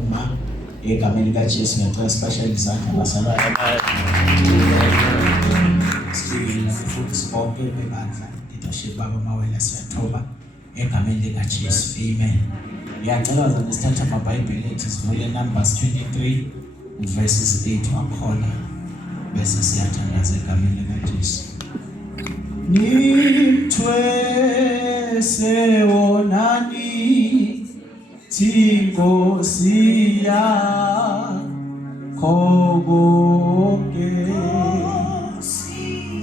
uma egameni likaJesu ngiyacela special izandla basalwane sibikela futhi sibonke bebandla leadership baba Mawela siyathoba egameni likaJesu amen. Ngiyacela ukuthi sithathe amabhayibheli ethu sivule Numbers 23 verses 8 wakhona bese siyathandaza egameni likaJesu. Nimthwese wonani Tinkosi yakho bonke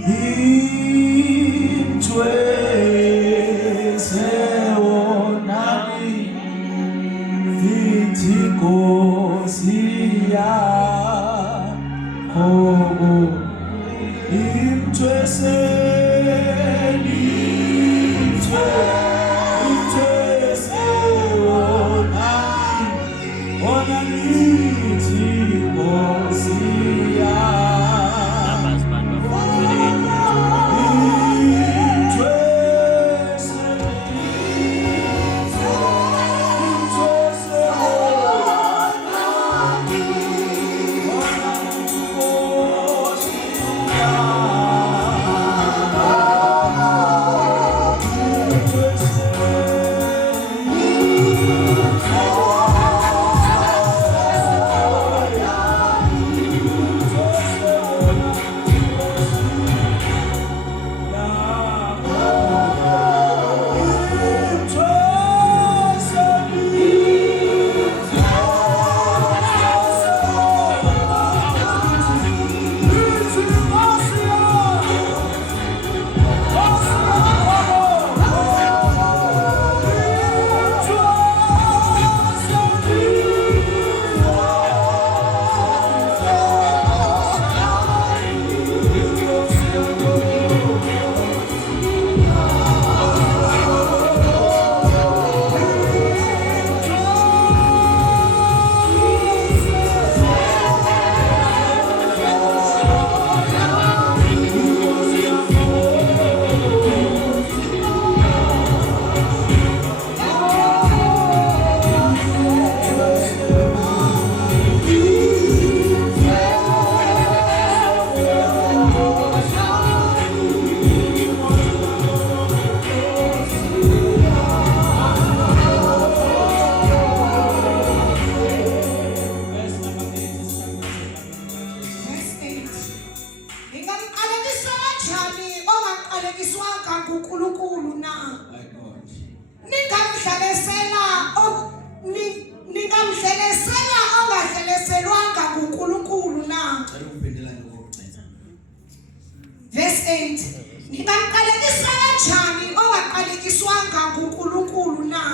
nimthwese wonani Tinkosi yakho nimthwese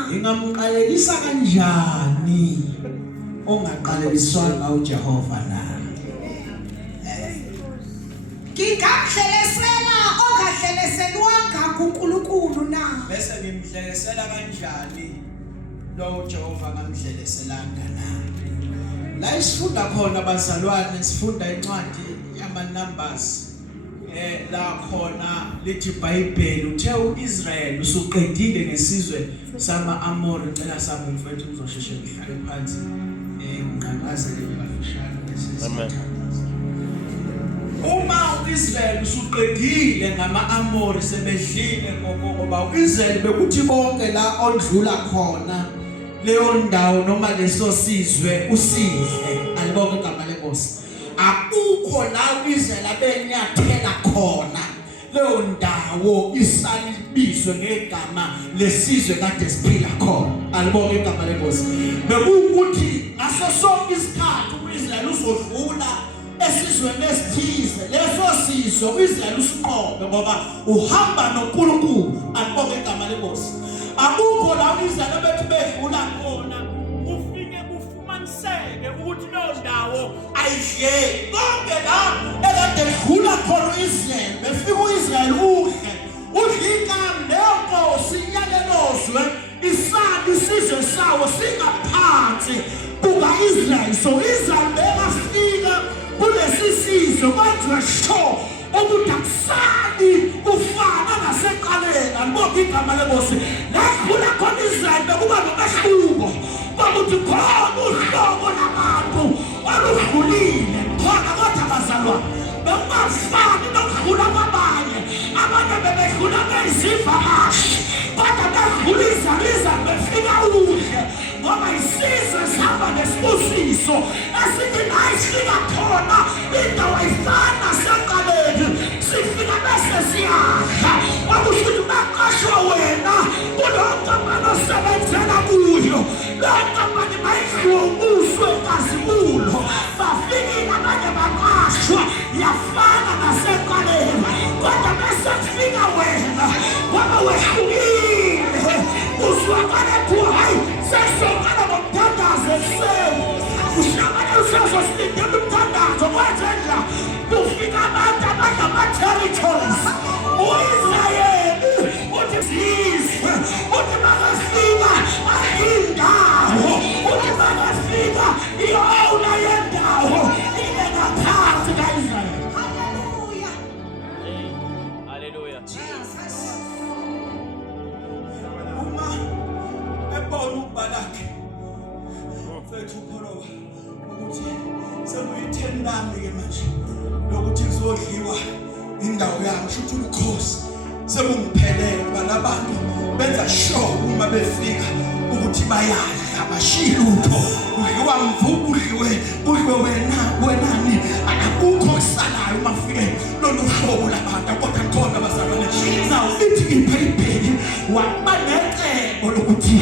Ngingamqalekisa kanjani ongaqalekiswanga uJehova na? Ngingamhlelesela ongahleleselwanga kuNkulunkulu na? Bese ngimhlelesela kanjani lo uJehova ngamhleleselanga na? La isifunda khona bazalwane sifunda incwadi yamaNumbers la khona lithi iBhayibheli uthe uIsrael usuqedile ngesizwe sama-Amori ngicela sami mfowethu uzosheshe ngihlale phansi ngiqhaqhazele ngafishana lesizwe. Uma uIsrael usuqedile ngama-Amori sebedlile ngoba uIsrael bekuthi bonke la ondlula khona leyo ndawo noma leso sizwe usidle alibonke igama lenkosi. Akukho la uIsrael abenyathela khona leyo ndawo isalibizwe ngegama lesizwe kade siphila khona alibonke igama lenkosi. Bekuthi ngaso sonke isikhathi uIsrael uzodlula esizweni esithize leso sizwe uIsrael usiqobe ngoba uhamba noNkulunkulu alibonke igama lenkosi. Akukho la uIsrael abethi bedlula khona ufike kufumaniseke ukuthi leyo ndawo ayidleki bonke la ekade dlula khona uIsrael befika uIsrael udlika nenkosi yalelozwe isali isizwe sawo singaphansi kukaIsrael. So Israel bekafika kulesi sizwe kwenziwe sure ukuthi akusali ufana naseqaleni alibonke igama lenkosi. La khona khona Israel bekuba nomehluko ukuthi khona uhlobo ivakashi kodwa bevulisa liza befika uhle ngoba isizwe sihamba nesibusiso esithi nayifika khona indawo ayifana seqaleni sifika bese siyadla wakushuthi baqashwa wena kulowo nkampani osebenzela kuyo lowo nkampani bayidliwe ubuswe kazimulo bafikile abanye baqashwa yafana naseqaleni kodwa bese kufika wena ngoba wehlukile uzwakala kuwa hayi sesokala ngomthandazo ekuseni uhlangane usezo silindele umthandazo kwenzenja kufika abantu abangama-territories u-Israyeli uthi zizwe uthi bakafika ayindawo uthi bakafika i-owna yendawo ibe ngaphansi ka-Israyeli. Hallelujah. Jesus. Uma ebona uBalaki mfethu upholowa ukuthi sekuyitheni nami-ke manje lokuthi ngizodliwa indawo yami shuthi ukhosi sekungiphelele ngoba labantu benza sure uma befika ukuthi bayadla abashiyi lutho udliwa mvubu udliwe wenani akukho okusalayo uma fike lolu hlobo labantu kodwa khona bazalwane naw ithi iBhayibheli waba necebo lokuthi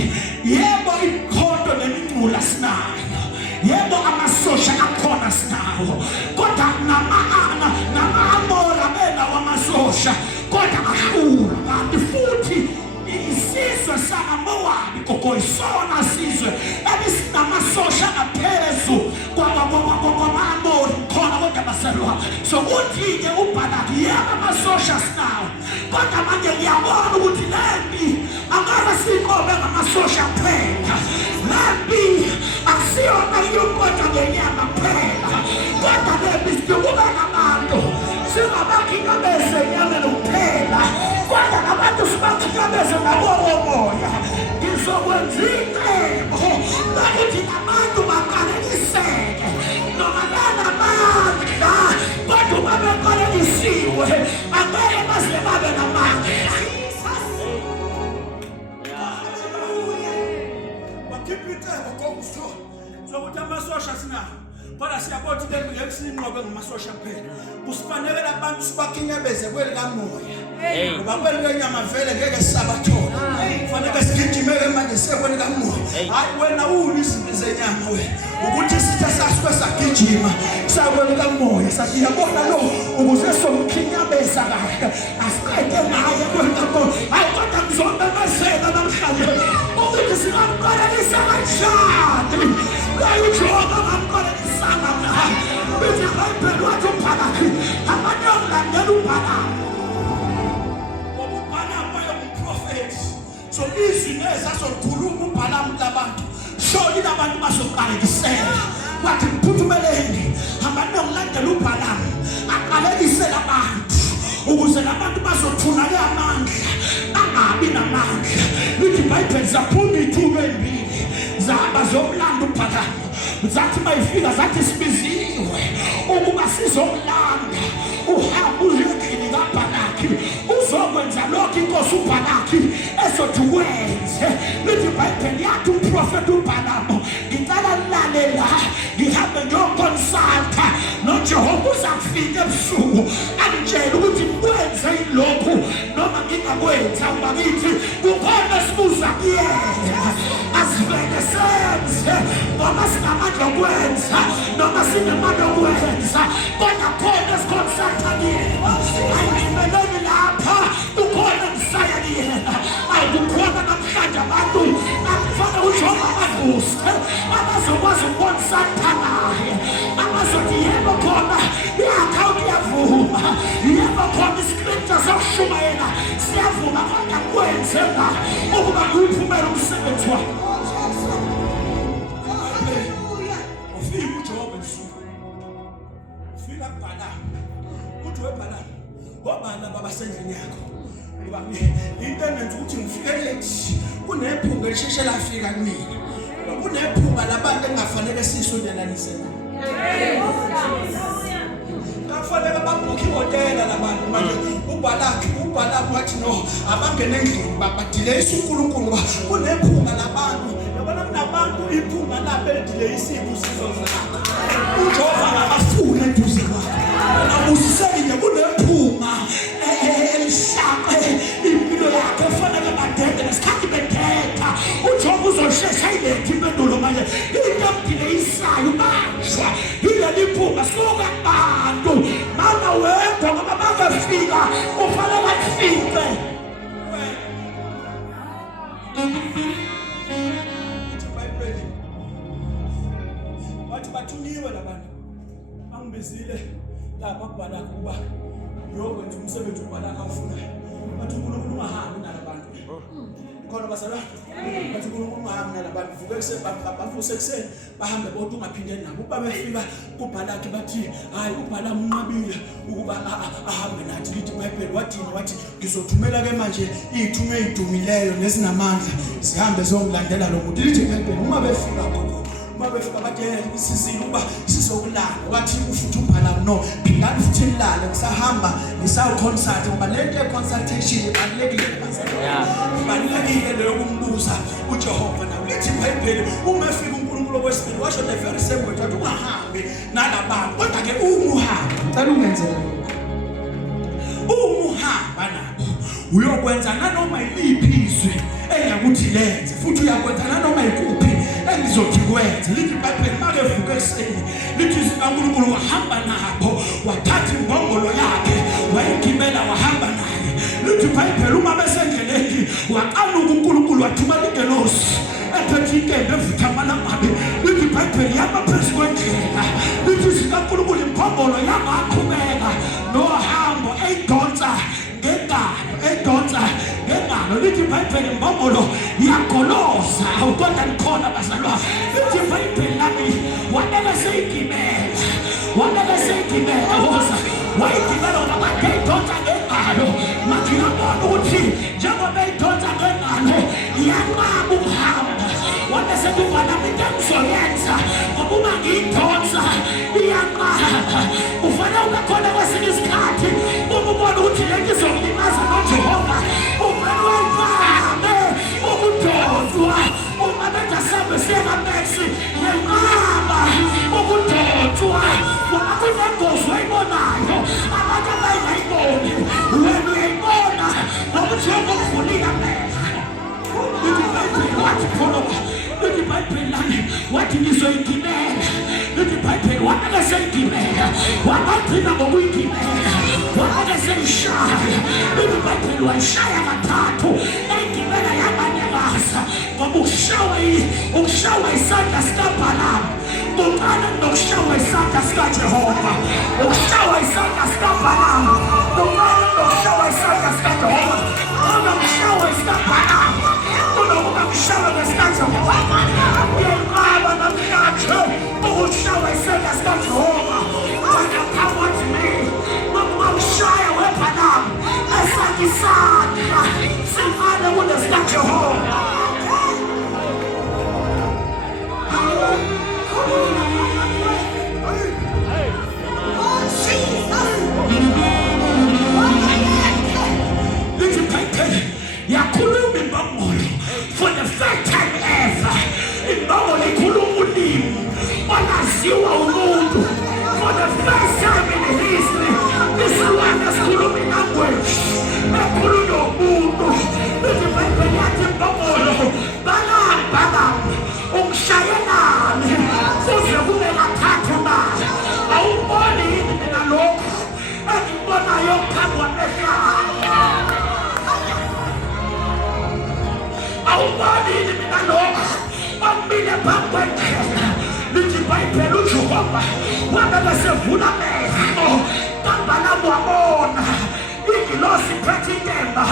yebo ikhonto nemingcula sinayo yebo amasosha akhona sinawo kodwa nama-amora benawo amasosha kodwa ahlula kanti futhi isizwe sakaMowabi kokoyisona sizwe ebisinamasosha aphezu kwama-amori khona kodwa baselwa so uthi-ke uBalaki yebo amasosha sinawo kodwa manje ngiyabona ukuthi lempi angeke siyinqobe ngamasosha kuphela lempi akusiyona yokodwa ngenyama kuphela kodwa lempi sidinga nabantu singabakhinyabeze enyameni kuphela kodwa nabantu sibakhinyabeze nabomoya ngizokwenza icebo lokuthi nabantu baqaleliseke noma banamandla kodwa uma beqalelisiwe angeke baze babe namandla. Sokuthi amasosha sinawo kodwa siyabona ukuthi lempi ngeke siyinqobe ngamasosha kuphela kusifanele abantu sibakhinyabeze kweli kamoya ngoba kweli kwenyama vele ngeke sisabathola kufanele sigijimele manje sikweli kamoya hayi wena izinto zenyama wena ukuthi sithe sasuke sagijima sakweli kamoya sathi yabona lo ukuze somkhinyabeza kahle asiqede ngaye kweli kamoya hayi kodwa ngizomemezela namhlanje ukuthi singamqalelisa kanjani layijoba ngamqalelisana naye bithi iBhayibheli wathi uBalaki amanye omlandela uBalaki ngoba uBalaki wayengumprofethi so izwi nezazolikhuluma uBalaki labantu sholi labantu bazoqalekisela wathi mphuthumeleni amanye omlandela uBalaki aqalekisela abantu ukuze labantu bazothunake amandla angabi namandla lithi iBhayibheli zaphuma ithuba embili zahamba zomlanda uBalaki zathi mayifika zathi sibiziwe ukuba sizomlanda uhambe uyekini kaBalaki uzokwenza lokho inkosi uBalaki ezothi wenze lithi iBhayibheli yathi umprofeti uBalaki ngicela lalela ngihambe ngiyokonsulta noJehova uzakufika ebusuku angitshela ukuthi kwenze lokhu noma ngingakwenza bakithi kukhona sibuza kuyena asivele senze noma sinamandla okwenza noma sinemandla okwenza kodwa khona sikonsulta kuyena ayimeleni lapha ukhona msaya kuyena ayikukhona namhlanje abantu akufana uJehova abavuse abazokwazi ukonsulta naye abazothi yebo khona i-akhawunti yavuma yebo khona iscripture sokushumayela siyavuma kodwa kwenzeka ukuba kuyiphumela umsebenzi wakho. Ufika uJehova ebusuku ufika kuBalaki uthi weBalaki wabana babasendlini yakho ngoba into engenza ukuthi ngifike late kunephunga elisheshe lafika kumina ngoba kunephunga labantu engafanele sisondelanise nabo kafanele babhukhe ihotela labantu manje uBalaki uBalamu wathi no abangene endlini badeleyisa uNkulunkulu kunephunga labantu yabona kunabantu iphunga labo elideleyisa izibusiso zakho uJehova akafuna eduze kwakho nabusiseke nje kunephunga elishaka impilo yakho efanele badede nesikhathi bedeka uJehova uzoshesha ilethe impendulo manje into edileyisayo manje yileli phunga suka kubantu mama wedwa ngoba bangafika ufanele bafike bathi bathuniwe labantu angibizile lapha kubala kuba yokwenza umsebenzi ubalaka ufunayo bathi uNkulunkulu ungahambi nalabantu khona basala bathi uNkulunkulu ungahambi nalabantu vuke bafuse kuseni bahambe bodwa ungaphindeni nabo uba befika kuBhalaki bathi hayi uBhalamu unqabile ukuba ahambe nathi lithi iBhayibheli wathi ngizothumela ke manje izithume ezidumileyo nezinamandla zihambe zonglandela lo muntu lithi iBhayibheli uma befika khona bafika bathi isizini uba sizokulala wathi ufuthi uBhalamu no phindani futhi nilale ngisahamba ngisawu concert ngoba lento ye-consultation ibalulekile ibalulekile leyo kumbuza uJehova nawe lithi iBhayibheli uma efika uNkulunkulu okwesibili washo the very same way wathi ungahambi nalabantu kodwa ke umuhamba cela ungenzele umuhamba nabo uyokwenza nanoma iliphi izwi engakuthi lenze futhi uyakwenza nanoma ikuphi engizothi kwenze lithi iBhayibheli makevuka ekseni lithi uNkulunkulu wahamba nabo wathatha imbongolo yakhe wayigibela wahamba naye lithi iBhayibheli uma besendleleni waqanuka uNkulunkulu wathumela ingelosi ephethe inkembe evuthamana ngabe lithi iBhayibheli yama phezu kwendlela lithi uNkulunkulu imbongolo yangaqhubeka nohambo edonsa ngengalo lithi iBhayibheli imbongolo yagoloza awuqonda likhona bazalwa lithi iBhayibheli lami wabeka seyigibela woza wayigibela ngoba idonsa ngengalo manje uyabona ukuthi njengoba idonsa ngengalo iyanqaba ukuhamba wona sekubona into engizoyenza ngoba uma ngiyidonsa iyanqaba ufanele ube khona kwesinye isikhathi uma ubona ukuthi lento izokulimaza noJehova uvele wayibambe ukudonswa uma benza sambe sekamexi yenqaba ukudonswa ngoba kunengozi oyibonayo abantu abayingayiboni wena uyayibona ngoba uJehova ukuvulile amehlo lithi iBhayibheli wathi kholoba lithi iBhayibheli lami wathi ngizoyigibela lithi iBhayibheli wabeka seyigibela wabagcina ngokuyigibela wabeka seyishaya lithi iBhayibheli wayishaya kathathu eyigibela yabanikaza ngoba ukushawa isandla sikaBhalamu kuqala nokushawa isandla sikaJehova ukushawa isandla sikaBhalamu kuqala nokushawa isandla sikaJehova kodwa ukushawa isikaBhalamu kunokuba kushawa ngesikaJehova yenqaba namhlanje ukushawa isandla sikaJehova kodwa phakathi noma ushaya weBhalamu esakisandla sifane kunesikaJehova yakhuluma imbongolo for the first time ever imbongolo ikhuluma ulimi olaziwa umuntu for the first time in history isiwana sikhuluma language ekhuluma umuntu lithi iBhayibheli yathi imbongolo Balamu ungishayelani uze kube kathathu na awuboni yini mina lokho engikubonayo phambi kwamehlo awuboni yini mina lokho bambile phambi kwendlela lithi iBhayibheli uJehova wabeka sevula amehlo kaBhalamu wabona ingilosi iphethe inkemba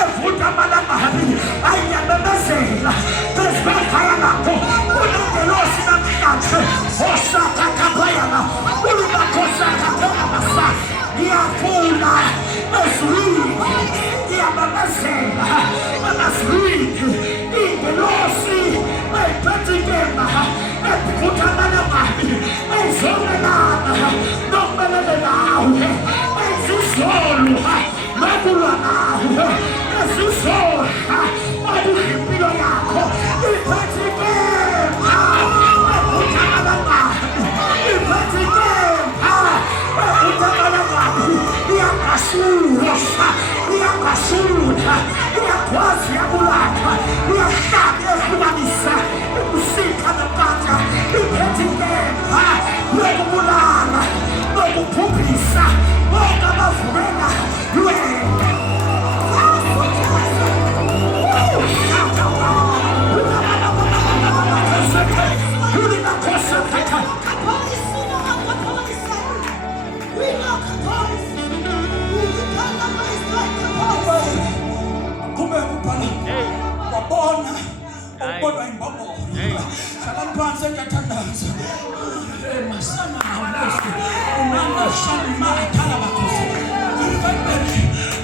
evutha amalangabi ayiyamemezela phezu kwekhaya lakho unengelosi namhlanje osakakhaphayana ulubakhosakaphelabasa iyafuna ezulwini iyamemezela emazulwini ingelosi eyiphethe inkemba evutha amalangabi eyizomelana nokumelele nawe ezizolwa nokulwa nawe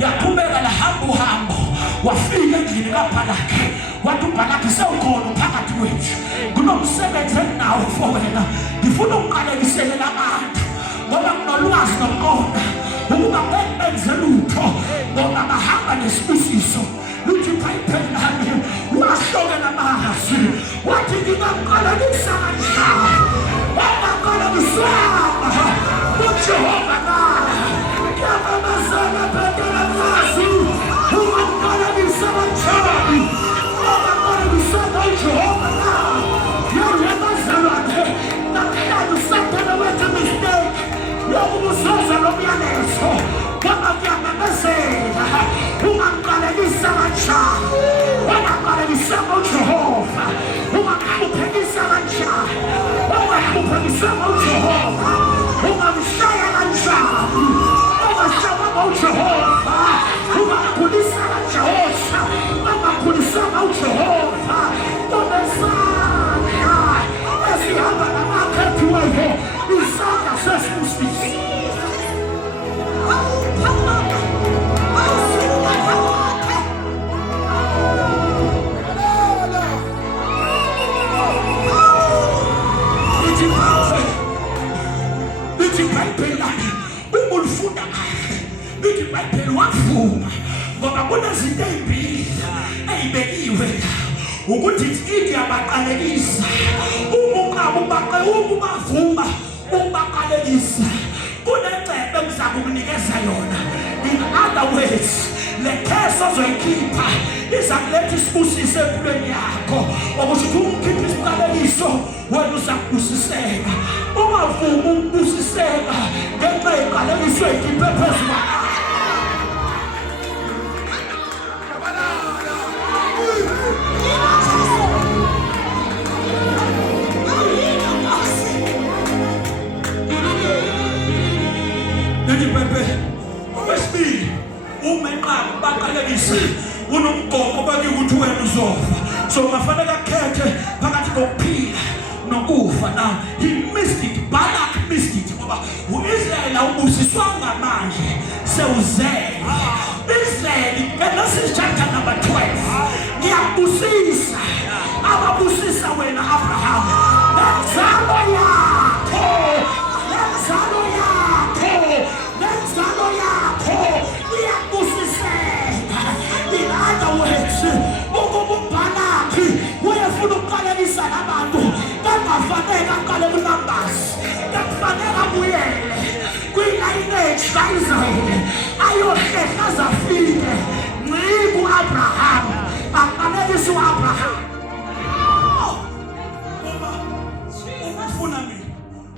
Yakubeka la hambo wafika endlini kaBhalaki wathi uBhalaki sewukhona phakathi kwethu kunomsebenzi eninawo for wena ngifuna ukuqalekiselela abantu ngoba kunolwazi nomqondo ukuba benze lutho ngoba bahamba nesibusiso luthi iBhayibheli nami wahlokela amazwi wathi ngingaqalekisa kanjani wangaqalekisa uJehova na yabamazana bhekela phansi ungaqalekisa kanjani wangaqalekisa uJehova na yabamazana namhlanje usathana wenza mistake yokubusoza lomyalezo kama kuyamemezela ungaqalekisa kanjani wangaqalekisa uJehova ungaqhubekisa kanjani ungaqhubekisa uJehova ungamshaya kanjani ungashaya uJehova ungakhulisa kanjani ungakhulisa uJehova umesana esihamba namakhethi wethu isandla sesibusisi iBhayibheli wavuma ngoba kunezinto ezimbili ezibekiwe ukuthi ithi abaqalekisa ubavuma ubaqalekisa kunecebe ngizakukunikeza yona. In other words, le case ozoyikhipha iza kuletha isibusise empilweni yakho ukuthi umkhipha isiqalekiso wena uzakubusiseka ungavumi ukubusiseka ngenxa yeqalekiso ekhiphe phezulu. Wesibili umenqaba baqalekise unomgomo bathi ukuthi wena uzofa so kufanele akhethe phakathi kokuphila nokufa. Now he missed it. Balak missed it ngoba uIsrael awubusiswa ngamandla sewuzele Israel. Genesis chapter number 12 ngiyabusisa ababusisa wena Abraham nenzalo yakho iyabusiseka. In other words, ukuBhalaki uyafuna ukuqalekisa labantu bangafanele aqale kuNumbers kufanele abuyele kwi-lineage kaIsrael ayohlehla zafike ngci ku-Abraham aqalekisa u-Abraham. Ufuna mina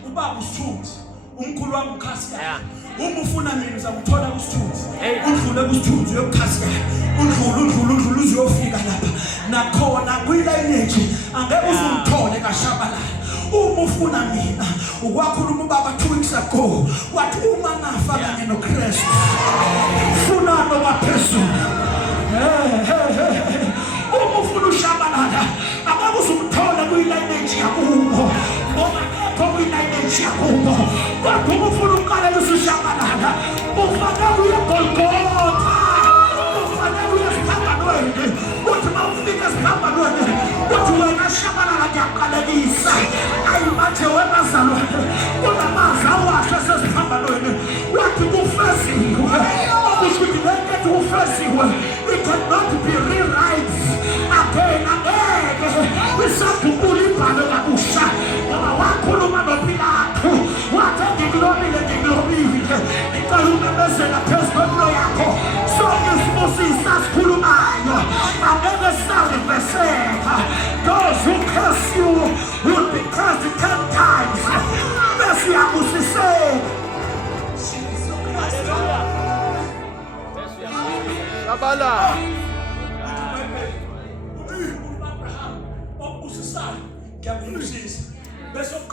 ubaba usithunzi umkhulu wami ukhasikazi ufuna mina uzamthola kusithunzi udlule kusithunzi uyokukhasikazi udlule uzuyofika lapha nakhona kwi-lineage angeke uzumthole kaShabalala. Ufuna mina ukwakhuluma ubaba 2 weeks ago wathi uma nafa kanye noKristu ufuna nobaphezulu. Ufuna uShabalala angeke uzumthola kwi-lineage yakubo ngoba kwi-lineage yakubo kodwa ufuna ukuqalekisa uShabalala ufanele uye eGolgotha ufanele uye esiphambanweni uthi uma ufika esiphambanweni uthi wena Shabalala ngiyaqalekisa ayimathe wemazalwane kunamazwi awasha sesiphambanweni wathi kufeziwe okusho ukuthi le nto kufeziwe it cannot be rewrite again. Angeke isaguqula ibhalo kabusha ngoba wakhuluma noPilato wathi ngikulobile ngicela umemezela phezu kwempilo yakho sonke isibusisa sikhulumayo angeke sisariveseka. Those who curse you will be cursed 10 times. Bese yabusiseka. Shabala.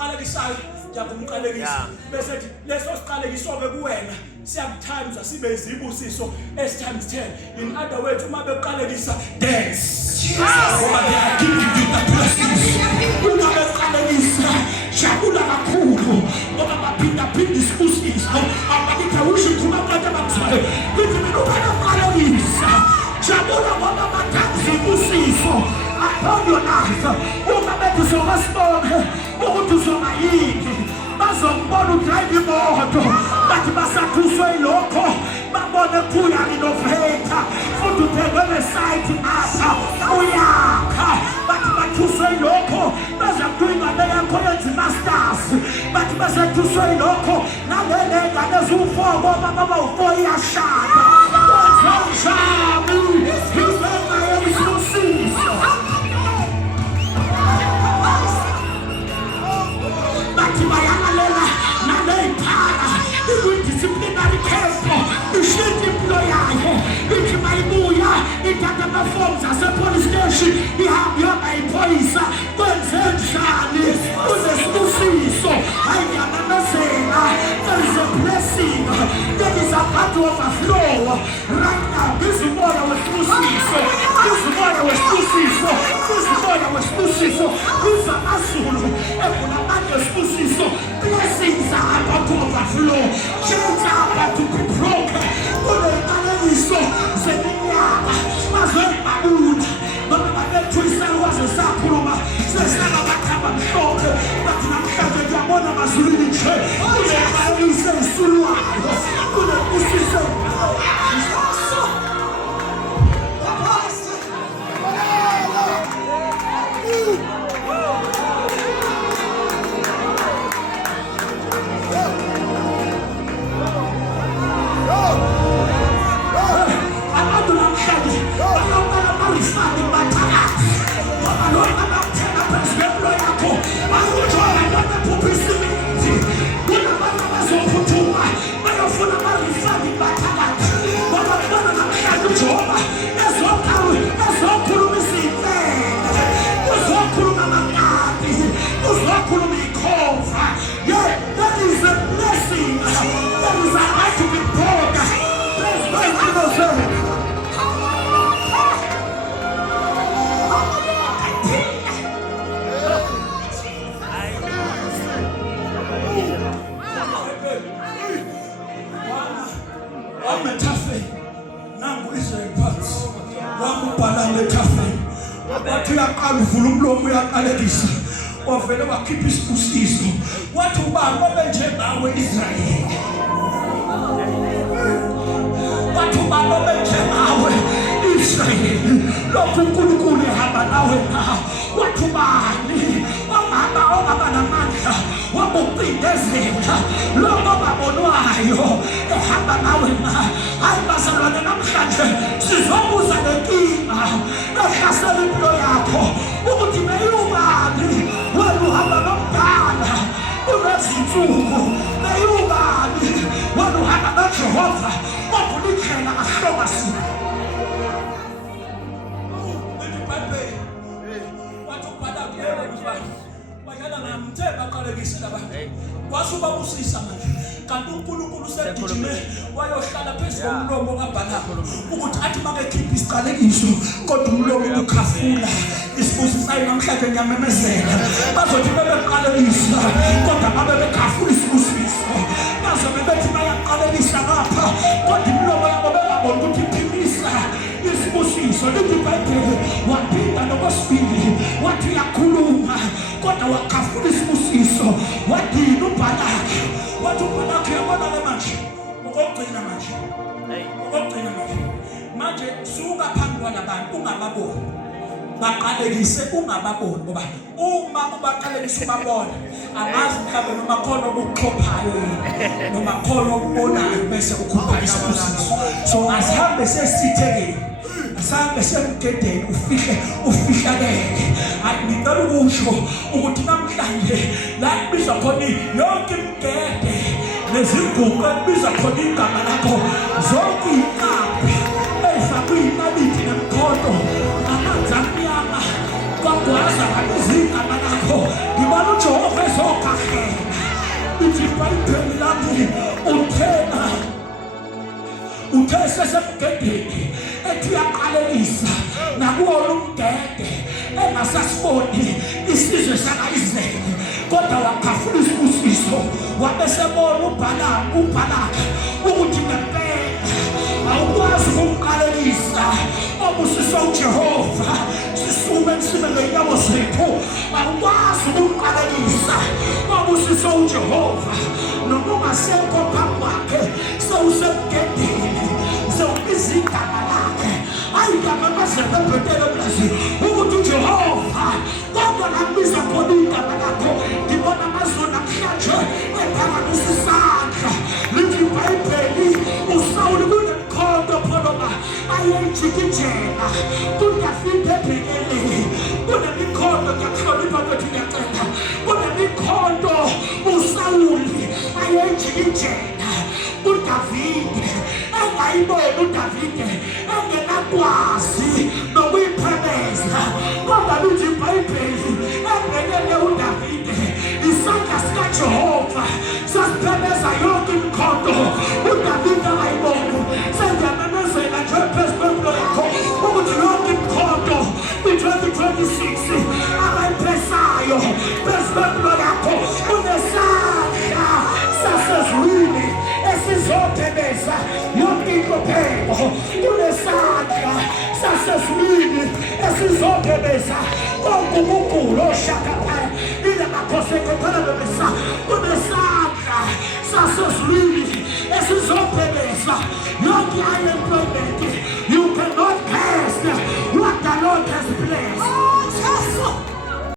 osiqalekisayo yakumqalekisa bese leso siqalekiso-ke kuwena siyakuthanda sibe izibusiso times 10. In other words, uma beqalekisa dance ngoba they are giving you the blessings. Uma beqalekisa jabula kakhulu ngoba baphinda isibusiso abakithi awusho khuma abantu abakuzayo lithi mina ubaqalekisa jabula ngoba bathanda izibusiso upon your life. Uma bethi sokasibone ukuthi uzoma yini bazombona udrive imoto bathi basathuswe ilokho babone kuya innovata futhi uthenge nesite apha uyakha bathi bathuswe ilokho beza kuyingane yakho yenza masters bathi basathuswe ilokho nalele ngane eziwu4 baba u4 iyashada njani izema yemsusiso bathi bayamalela naleyiphala disciplinary camp ishiti impilo yayo ithi mayibuya ithatha amaforms ase-police station ihamba iphoyisa kwenzenjani kunesibusiso hayi ngiyamamezela there is a blessing there is a part of a flow right now umoya wesibusiso umoya wesibusiso umoya wesibusiso kuzamazulu ekunamanje wesibusiso blessings are about to overflow chains are about to be broken kuney'qalekiso zeminyaka bazoyibabula noma babethu isalukazi sakhuluma sesaba bathamba mhlophe bathi namhlanje ngiyabona amazulwini nje kuney'qalekiso ey'sulwayo kunebusiso uvula umlomo uyaqalekisa wavele wakhipha isibusiso wathi ubani obenjengawe Israyeli wathi ubani obenjengawe Israyeli lokhu uNkulunkulu ehamba nawe na wathi ubani ongaba namandla wabucindezela lokho babonwayo ehamba nawe na hayi bazalwane namhlanje sizobuza lenkinga ehlasela impilo yakho ukuthi meyubani wena uhamba nomdala unezinsuku meyubani wena uhamba noJehova wakulikela ahloma sini ngamthemba qalekise labantu wasuba busisa manje kanti uNkulunkulu segijime wayohlala phezulu komlomo kaBhalamu ukuthi athi makekhipha isiqalekiso kodwa umlomo ukhafula isibusisayo namhlanje ngiyamemezela bazothi bebeqalekisa kodwa babe bekhafula isibusiso bazobe bethi bayaqalekisa ngapha kodwa imlomo yabo bengaboni ukuthi iphimisa isibusiso lithi iBhayibheli waphinda nokwesibili wathi uyakhuluma kodwa wakhafula isibusiso wadina uBhalaki wathi uBhalaki yabona le manje ukugcina manje suka phambi kwalabantu ungababoni baqalekise ungababoni ngoba uma ubaqalekise ubabona amazi mhlawumbe noma khona okuxhophayo noma khona okubonayo bese ukhupha isibusiso so asihambe sesithekeni asambe semgedeni ufihlakele ngicela ukusho ukuthi namhlanje la kubizwa khona yonke imgede nezinguqu kubizwa khona igama lakho zonke izinkabi ezakuyinalithi nemkhonto amanzi amnyama kwagwaza ngizigama lakho njalo Jehova ezokahlela. Ithi iBhayibheli lami uthe sesemgedeni ethi yaqalelisa nakuwona umgede engasasiboni isizwe sakaIsrayeli, kodwa wakhafula isibusiso wabesebona uBhalaka ukuthi ngempela awukwazi ukumqalelisa obusiso uJehova sisume kusime ngeenyawo zethu, awukwazi ukumqalelisa obusiso uJehova noma ungasekho phambi kwakhe sewusemgedeni sewubiza igama lakhe. Hayi igama mazebebhetele plazi ukuthi uJehova kodwa nakubiza khona igama lakho ngibona amazwi namhlanje ephakamisa isandla. Lithi iBhayibheli uSawuli kunemkhonto pholoba ayejikijela kuDavide ebhekeleni kunemikhondo ngiyakuhlonipha mfethu ngiyacela kunemikhondo uSawuli ayejikijela uDavide engayiboni uDavide engenakwazi nokuyiphemeza, kodwa lithi iBhayibheli ebhekele uDavide isandla sikaJehova sasiphemeza yonke imikhondo uDavide ayiboni. Sengiyamemezela nje phezu kwempilo yakho ukuthi yonke imikhondo i-2026 abayiphesayo phezu kwempilo yakho unesandla sasezulwini esizophemeza yonke inhlupheko, unesandla sasezulwini esizophemeza konke ukugula oshakaphaya ile makhosi ekhokhela bemisa unesandla